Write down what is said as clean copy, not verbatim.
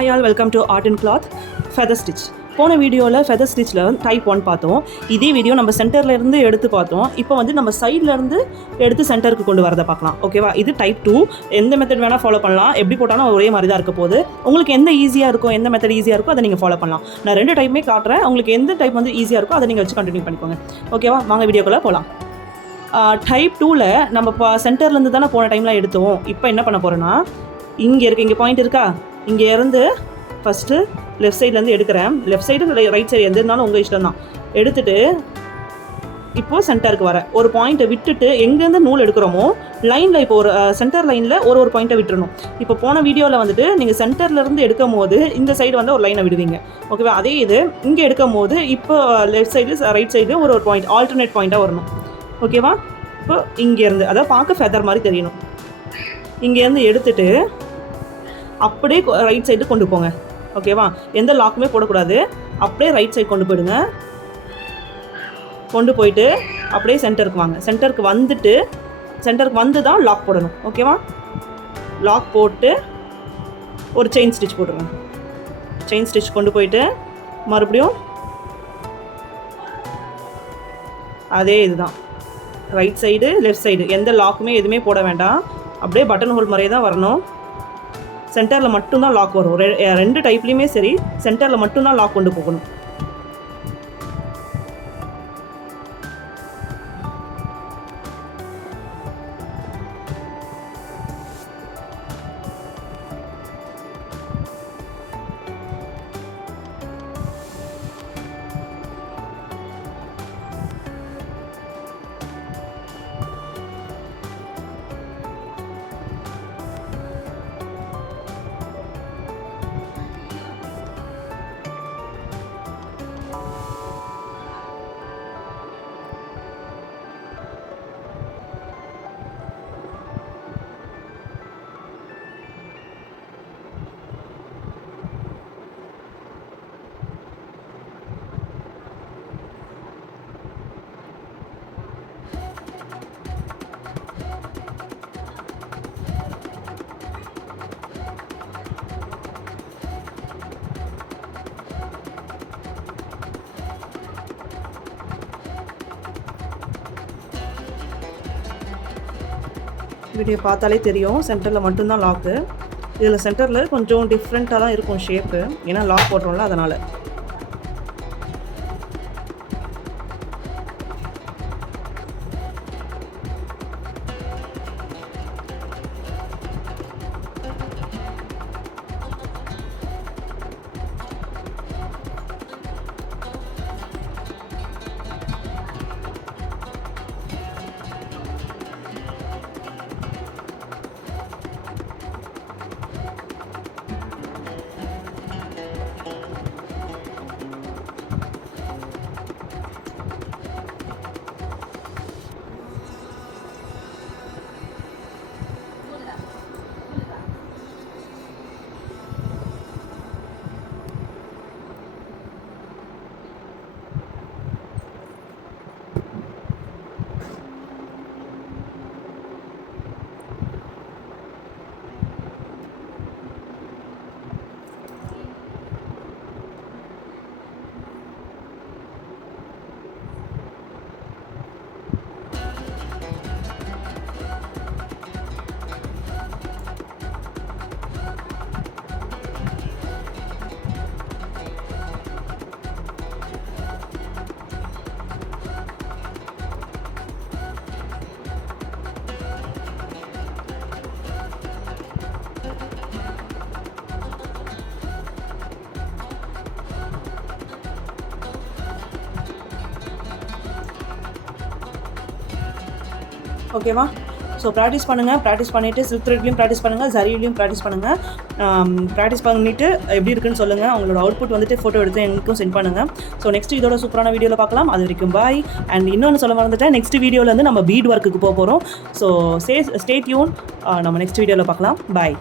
Hi all, welcome to Art and Cloth Feather Stitch. போன வீடியோவில் feather ஸ்டிச்சில் வந்து type 1 பார்த்தோம். இதே வீடியோ நம்ம சென்டர்லேருந்து எடுத்து பார்த்தோம். இப்போ வந்து நம்ம சைட்லேருந்து எடுத்து சென்டருக்கு கொண்டு வரதை பார்க்கலாம். ஓகேவா? இது டைப் 2. எந்த மெத்தட் வேணால் ஃபாலோ பண்ணலாம். எப்படி போட்டாலும் ஒரே மாதிரி தான் இருக்க போகுது. உங்களுக்கு எந்த ஈஸியாக இருக்கோ, எந்த மெத்தட் ஈஸியாக இருக்கோ அதை நீங்கள் ஃபாலோ பண்ணலாம். நான் 2 டைப்புமே காட்டுறேன். உங்களுக்கு எந்த டைப் வந்து ஈஸியாக இருக்கோ அதை நீங்கள் வச்சு கண்டினியூ பண்ணிக்கோங்க. ஓகேவா? வாங்க வீடியோக்குள்ளே போகலாம். டைப் 2ல் நம்ம இப்போ சென்டர்லேருந்து தானே போன டைம்லாம் எடுத்தோம். இப்போ என்ன பண்ண போகிறோன்னா, இங்கே பாயிண்ட் இருக்கா, இங்கே இருந்து ஃபஸ்ட்டு லெஃப்ட் சைட்லேருந்து எடுக்கிறேன். லெஃப்ட் சைடு ரைட் சைடு எது இருந்தாலும் உங்கள் இஷ்டம் தான். எடுத்துகிட்டு இப்போது சென்டருக்கு வர ஒரு பாயிண்ட்டை விட்டுட்டு எங்கேருந்து நூல் எடுக்கிறோமோ லைனில் இப்போ ஒரு சென்டர் லைனில் ஒரு பாயிண்ட்டை விட்டுறணும். இப்போ போன வீடியோவில் வந்துட்டு நீங்கள் சென்டர்லேருந்து எடுக்கும் போது இந்த சைடு வந்து ஒரு லைனை விடுவீங்க. ஓகேவா? அதே இது இங்கே எடுக்கும் போது இப்போ லெஃப்ட் சைடு ரைட் சைடு ஒரு பாயிண்ட் ஆல்டர்னேட் பாயிண்ட்டாக வரணும். ஓகேவா? இப்போ இங்கேருந்து அதாவது பார்க்க ஃபெதர் மாதிரி தெரியணும். இங்கேருந்து எடுத்துகிட்டு அப்படியே ரைட் சைடு கொண்டு போங்க. ஓகேவா? எந்த லாக்குமே போடக்கூடாது. அப்படியே ரைட் சைடு கொண்டு போயிடுங்க. கொண்டு போயிட்டு அப்படியே சென்டருக்கு வாங்க. சென்டருக்கு வந்து தான் லாக் போடணும். ஓகேவா? லாக் போட்டு ஒரு செயின் ஸ்டிச் போட்டுருங்க. செயின் ஸ்டிச் கொண்டு போயிட்டு மறுபடியும் அதே இதுதான் ரைட் சைடு லெஃப்ட் சைடு எந்த லாக்குமே எதுவுமே போட வேண்டாம். அப்படியே பட்டன் ஹோல் மாதிரியே தான் வரணும். சென்டரில் மட்டும்தான் லாக் வரும். 2 டைப்லேயுமே சரி, சென்டரில் மட்டும்தான் லாக் கொண்டு போகணும். வீடியோ பார்த்தாலே தெரியும் சென்டரில் மட்டும்தான் லாக்கு. இதில் சென்டரில் கொஞ்சம் டிஃப்ரெண்ட்டாக தான் இருக்கும் ஷேப்பு, ஏன்னா லாக் போடுறோம்ல அதனால். ஓகேவா? ஸோ ப்ராக்டிஸ் பண்ணுங்கள். ப்ராக்டிஸ் பண்ணிவிட்டு சில்க் த்ரெட்லையும் ப்ராக்டிஸ் பண்ணுங்கள், ஜரிலையும் ப்ராக்டிஸ் பண்ணுங்கள். ப்ராக்டிஸ் பண்ணிவிட்டு எப்படி இருக்குன்னு சொல்லுங்கள். அவங்களோட அவுட்புட் வந்துட்டு ஃபோட்டோ எடுத்து எனக்கும் சென்ட் பண்ணுங்கள். ஸோ நெக்ஸ்ட் இதோட சூப்பரான வீடியோவில் பார்க்கலாம். அது வரைக்கும் பாய். அண்ட் இன்னொன்று சொல்ல மறந்துட்டேன், நெக்ஸ்ட் வீடியோவில் வந்து நம்ம பீட் ஒர்க்குக்கு போக போகிறோம். So stay tune. நம்ம நெக்ஸ்ட் வீடியோவில் பார்க்கலாம். பாய்.